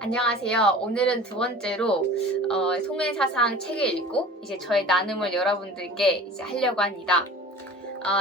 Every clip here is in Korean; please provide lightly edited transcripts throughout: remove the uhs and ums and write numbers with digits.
안녕하세요. 오늘은 두 번째로 통일사상 책을 읽고 이제 저의 나눔을 여러분들께 이제 하려고 합니다.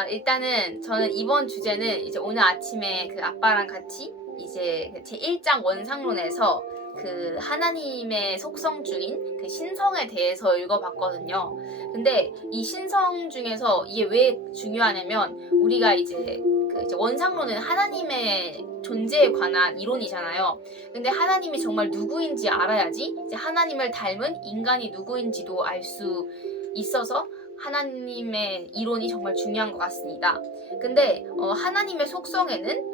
일단은 저는 이번 주제는 이제 오늘 아침에 그 아빠랑 같이 이제 제 1장 원상론에서 그 하나님의 속성 중인 그 신성에 대해서 읽어봤거든요. 근데 이 신성 중에서 이게 왜 중요하냐면 우리가 이제 이제 원상론은 하나님의 존재에 관한 이론이잖아요. 근데 하나님이 정말 누구인지 알아야지 이제 하나님을 닮은 인간이 누구인지도 알 수 있어서 하나님의 이론이 정말 중요한 것 같습니다. 근데 하나님의 속성에는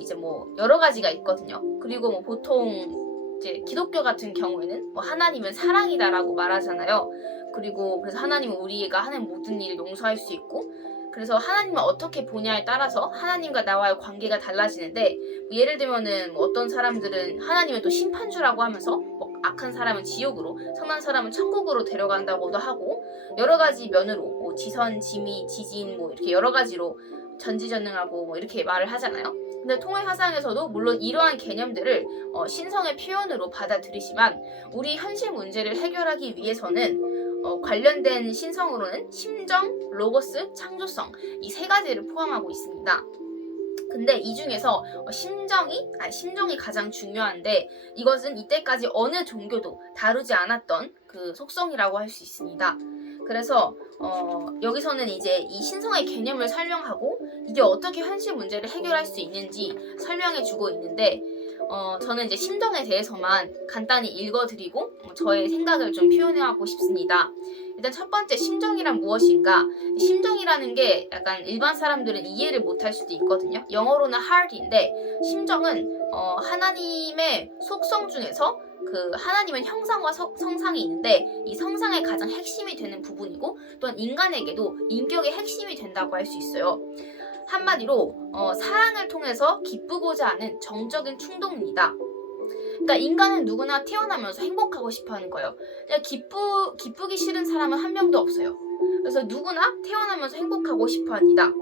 이제 뭐 여러 가지가 있거든요. 그리고 뭐 보통 이제 기독교 같은 경우에는 뭐 하나님은 사랑이다라고 말하잖아요. 그리고 그래서 하나님은 우리가 하는 모든 일을 용서할 수 있고, 그래서 하나님을 어떻게 보냐에 따라서 하나님과 나와의 관계가 달라지는데, 뭐 예를 들면은 뭐 어떤 사람들은 하나님은 또 심판주라고 하면서 뭐 악한 사람은 지옥으로, 선한 사람은 천국으로 데려간다고도 하고, 여러 가지 면으로 뭐 지선, 지미, 지진 뭐 이렇게 여러 가지로 전지전능하고 뭐 이렇게 말을 하잖아요. 근데 통일사상에서도 물론 이러한 개념들을 신성의 표현으로 받아들이지만 우리 현실 문제를 해결하기 위해서는 관련된 신성으로는 심정, 로고스, 창조성 이 세 가지를 포함하고 있습니다. 근데 이 중에서 심정이 가장 중요한데, 이것은 이때까지 어느 종교도 다루지 않았던 그 속성이라고 할 수 있습니다. 그래서 여기서는 이제 이 신성의 개념을 설명하고 이게 어떻게 현실 문제를 해결할 수 있는지 설명해주고 있는데, 저는 이제 심정에 대해서만 간단히 읽어드리고 저의 생각을 좀 표현해하고 싶습니다. 일단 첫 번째, 심정이란 무엇인가? 심정이라는 게 약간 일반 사람들은 이해를 못할 수도 있거든요. 영어로는 heart인데, 심정은 하나님의 속성 중에서 그 하나님은 형상과 성상이 있는데 이 성상의 가장 핵심이 되는 부분이고, 또한 인간에게도 인격의 핵심이 된다고 할 수 있어요. 한마디로 사랑을 통해서 기쁘고자 하는 정적인 충동입니다. 그러니까 인간은 누구나 태어나면서 행복하고 싶어하는 거예요. 그냥 기쁘기 싫은 사람은 한 명도 없어요. 그래서 누구나 태어나면서 행복하고 싶어합니다.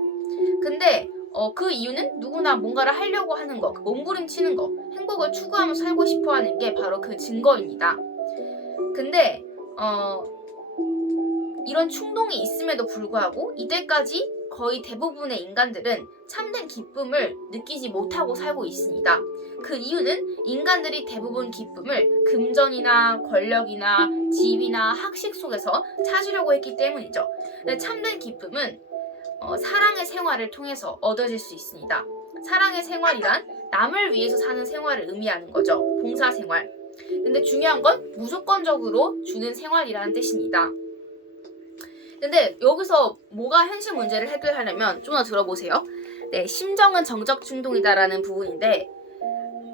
근데 그 이유는 누구나 뭔가를 하려고 하는 거, 몸부림치는 거, 행복을 추구하며 살고 싶어하는 게 바로 그 증거입니다. 근데 이런 충동이 있음에도 불구하고 이때까지 거의 대부분의 인간들은 참된 기쁨을 느끼지 못하고 살고 있습니다. 그 이유는 인간들이 대부분 기쁨을 금전이나 권력이나 지위나 학식 속에서 찾으려고 했기 때문이죠. 참된 기쁨은 사랑의 생활을 통해서 얻어질 수 있습니다. 사랑의 생활이란 남을 위해서 사는 생활을 의미하는 거죠. 봉사생활. 근데 중요한 건 무조건적으로 주는 생활이라는 뜻입니다. 근데 여기서 뭐가 현실 문제를 해결하려면 좀 더 들어보세요. 네, 심정은 정적 충동이다라는 부분인데,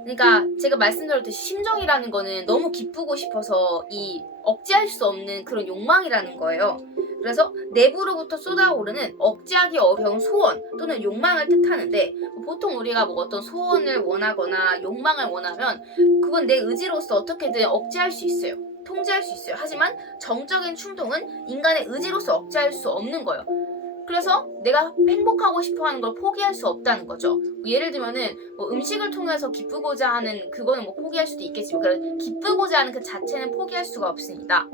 그러니까 제가 말씀드렸듯이 심정이라는 거는 너무 기쁘고 싶어서 이 억제할 수 없는 그런 욕망이라는 거예요. 그래서 내부로부터 쏟아오르는 억제하기 어려운 소원 또는 욕망을 뜻하는데, 보통 우리가 뭐 어떤 소원을 원하거나 욕망을 원하면 그건 내 의지로서 어떻게든 억제할 수 있어요. 통제할 수 있어요. 하지만 정적인 충동은 인간의 의지로서 억제할 수 없는 거예요. 그래서 내가 행복하고 싶어하는 걸 포기할 수 없다는 거죠. 예를 들면은 뭐 음식을 통해서 기쁘고자 하는 그거는 뭐 포기할 수도 있겠지만, 기쁘고자 하는 그 자체는 포기할 수가 없습니다.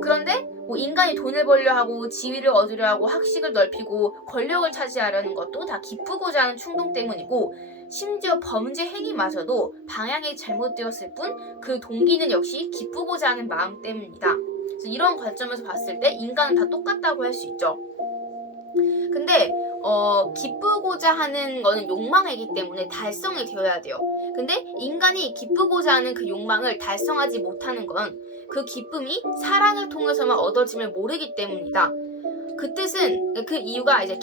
그런데 뭐 인간이 돈을 벌려 하고 지위를 얻으려 하고 학식을 넓히고 권력을 차지하려는 것도 다 기쁘고자 하는 충동 때문이고, 심지어 범죄 행위마저도 방향이 잘못되었을 뿐 그 동기는 역시 기쁘고자 하는 마음 때문입니다. 그래서 이런 관점에서 봤을 때 인간은 다 똑같다고 할 수 있죠. 근데 기쁘고자 하는 거는 욕망이기 때문에 달성이 되어야 돼요. 근데 인간이 기쁘고자 하는 그 욕망을 달성하지 못하는 건 그 기쁨이 사랑을 통해서만 얻어짐을 모르기 때문이다. 그 뜻은, 그 이유가 이제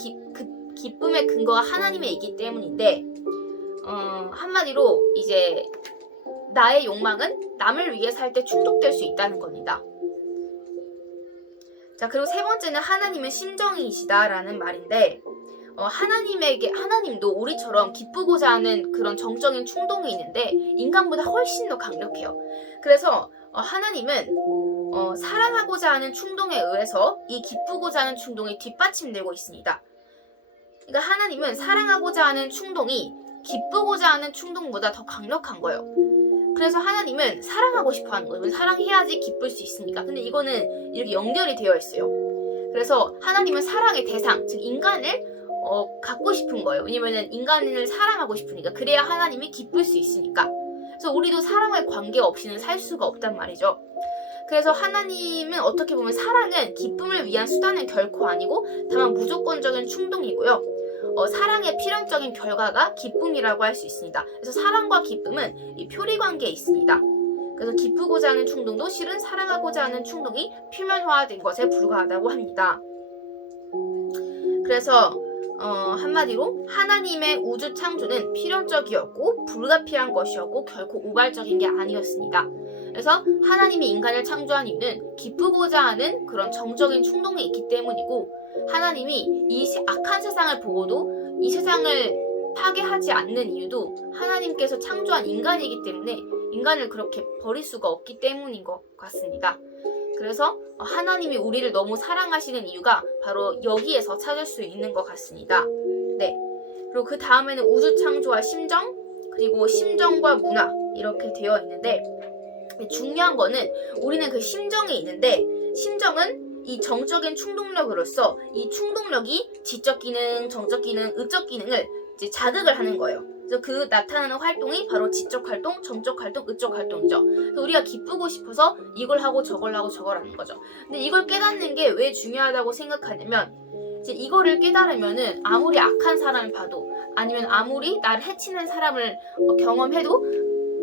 기쁨의 근거가 하나님에 있기 때문인데, 한마디로 이제 나의 욕망은 남을 위해 살 때 충족될 수 있다는 겁니다. 자, 그리고 세 번째는 하나님은 심정이시다라는 말인데, 하나님도 우리처럼 기쁘고자 하는 그런 정적인 충동이 있는데 인간보다 훨씬 더 강력해요. 그래서 하나님은 사랑하고자 하는 충동에 의해서 이 기쁘고자 하는 충동이 뒷받침되고 있습니다. 그러니까 하나님은 사랑하고자 하는 충동이 기쁘고자 하는 충동보다 더 강력한 거예요. 그래서 하나님은 사랑하고 싶어 하는 거예요. 사랑해야지 기쁠 수 있으니까. 근데 이거는 이렇게 연결이 되어 있어요. 그래서 하나님은 사랑의 대상, 즉 인간을 갖고 싶은 거예요. 왜냐면은 인간을 사랑하고 싶으니까. 그래야 하나님이 기쁠 수 있으니까. 그래서 우리도 사랑의 관계 없이는 살 수가 없단 말이죠. 그래서 하나님은 어떻게 보면 사랑은 기쁨을 위한 수단은 결코 아니고 다만 무조건적인 충동이고요. 사랑의 필연적인 결과가 기쁨이라고 할 수 있습니다. 그래서 사랑과 기쁨은 이 표리 관계에 있습니다. 그래서 기쁘고자 하는 충동도 실은 사랑하고자 하는 충동이 표면화된 것에 불과하다고 합니다. 그래서 한마디로 하나님의 우주 창조는 필연적이었고 불가피한 것이었고 결코 우발적인 게 아니었습니다. 그래서 하나님이 인간을 창조한 이유는 기쁘고자 하는 그런 정적인 충동이 있기 때문이고 하나님이 이 악한 세상을 보고도 이 세상을 파괴하지 않는 이유도 하나님께서 창조한 인간이기 때문에 인간을 그렇게 버릴 수가 없기 때문인 것 같습니다. 그래서 하나님이 우리를 너무 사랑하시는 이유가 바로 여기에서 찾을 수 있는 것 같습니다. 네. 그리고 그 다음에는 우주 창조와 심정, 그리고 심정과 문화 이렇게 되어 있는데 중요한 거는 우리는 그 심정이 있는데 심정은 이 정적인 충동력으로서 이 충동력이 지적 기능, 정적 기능, 의적 기능을 이제 자극을 하는 거예요. 그래서 그 나타나는 활동이 바로 지적 활동, 정적 활동, 의적 활동이죠. 그래서 우리가 기쁘고 싶어서 이걸 하고 저걸 하고 저걸 하는 거죠. 근데 이걸 깨닫는 게 왜 중요하다고 생각하냐면 이제 이거를 깨달으면은 아무리 악한 사람을 봐도 아니면 아무리 나를 해치는 사람을 경험해도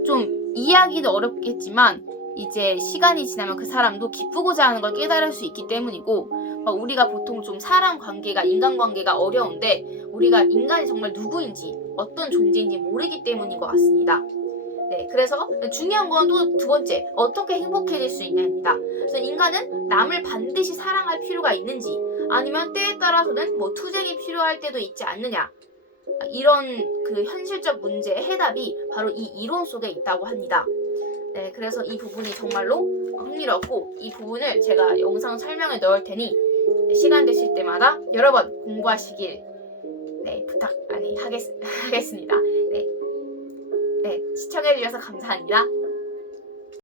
좀 이해하기는 어렵겠지만 이제 시간이 지나면 그 사람도 기쁘고자 하는 걸 깨달을 수 있기 때문이고 우리가 보통 좀 사람 관계가 인간관계가 어려운데 우리가 인간이 정말 누구인지 어떤 존재인지 모르기 때문인 것 같습니다. 네, 그래서 중요한 건 또 두 번째 어떻게 행복해질 수 있냐입니다. 그래서 인간은 남을 반드시 사랑할 필요가 있는지 아니면 때에 따라서는 투쟁이 필요할 때도 있지 않느냐 이런 그 현실적 문제의 해답이 바로 이 이론 속에 있다고 합니다. 네, 그래서 이 부분이 정말로 흥미롭고 이 부분을 제가 영상 설명에 넣을 테니 시간 되실 때마다 여러 번 공부하시길 하겠습니다. 네, 시청해주셔서 감사합니다.